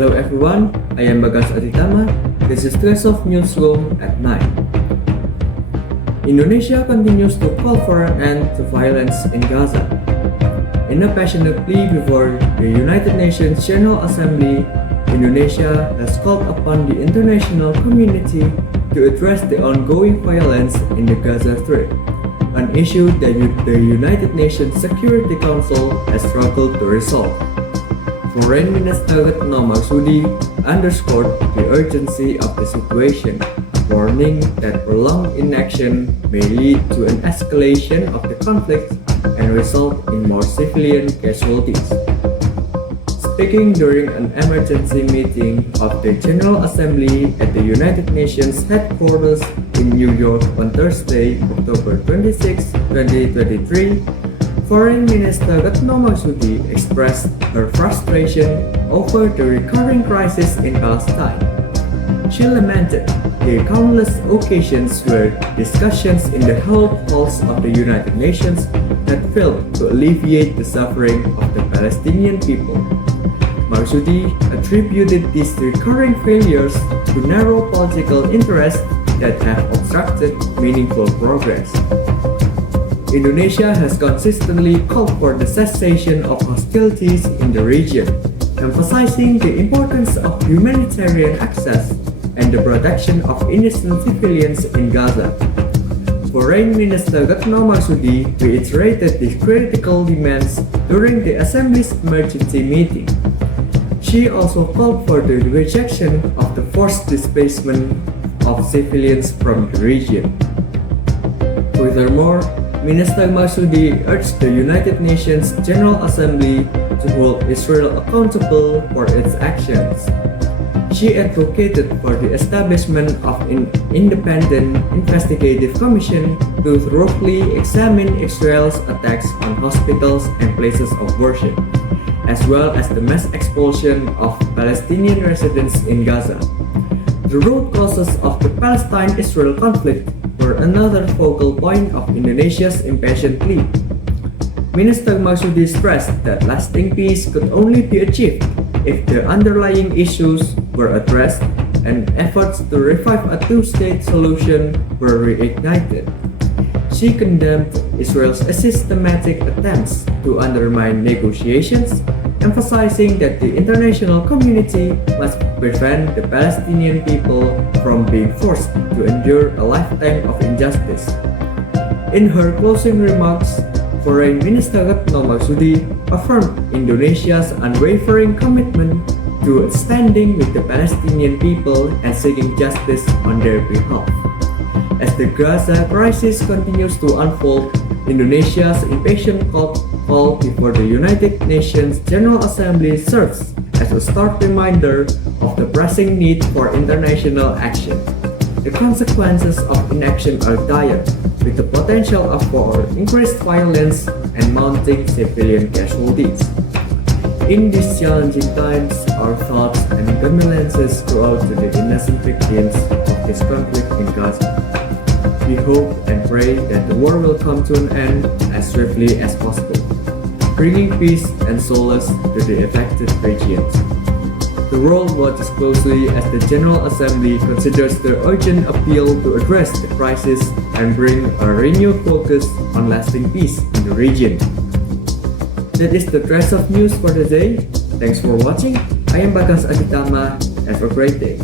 Hello everyone, I am Bagas Aditama. This is Tugas of Newsroom at 9. Indonesia continues to call for an end to violence in Gaza. In a passionate plea before the United Nations General Assembly, Indonesia has called upon the international community to address the ongoing violence in the Gaza Strip, an issue that the United Nations Security Council has struggled to resolve. Foreign Minister Retno Marsudi underscored the urgency of the situation, warning that prolonged inaction may lead to an escalation of the conflict and result in more civilian casualties. Speaking during an emergency meeting of the General Assembly at the United Nations headquarters in New York on Thursday, October 26, 2023, Foreign Minister Retno Marsudi expressed her frustration over the recurring crisis in Palestine. She lamented the countless occasions where discussions in the held halls of the United Nations had failed to alleviate the suffering of the Palestinian people. Marsudi attributed these recurring failures to narrow political interests that have obstructed meaningful progress. Indonesia has consistently called for the cessation of hostilities in the region, emphasizing the importance of humanitarian access and the protection of innocent civilians in Gaza. Foreign Minister Retno Marsudi reiterated these critical demands during the Assembly's emergency meeting. She also called for the rejection of the forced displacement of civilians from the region. Furthermore, Minister Marsudi urged the United Nations General Assembly to hold Israel accountable for its actions. She advocated for the establishment of an independent investigative commission to thoroughly examine Israel's attacks on hospitals and places of worship, as well as the mass expulsion of Palestinian residents in Gaza. The root causes of the Palestine-Israel conflict were another focal point of Indonesia's impassioned plea. Minister Marsudi stressed that lasting peace could only be achieved if the underlying issues were addressed and efforts to revive a two-state solution were reignited. She condemned Israel's systematic attempts to undermine negotiations, emphasizing that the international community must prevent the Palestinian people from being forced to endure a lifetime of injustice. In her closing remarks, Foreign Minister Retno Marsudi affirmed Indonesia's unwavering commitment to standing with the Palestinian people and seeking justice on their behalf. As the Gaza crisis continues to unfold, Indonesia's impassioned call before the United Nations General Assembly serves as a stark reminder of the pressing need for international action. The consequences of inaction are dire, with the potential for increased violence and mounting civilian casualties. In these challenging times, our thoughts and condolences go out to the innocent victims of this conflict in Gaza. We hope and pray that the war will come to an end as swiftly as possible, bringing peace and solace to the affected regions. The world watches closely as the General Assembly considers the urgent appeal to address the crisis and bring a renewed focus on lasting peace in the region. That is the rest of news for today. Thanks for watching. I am Bagas Aditama. Have a great day.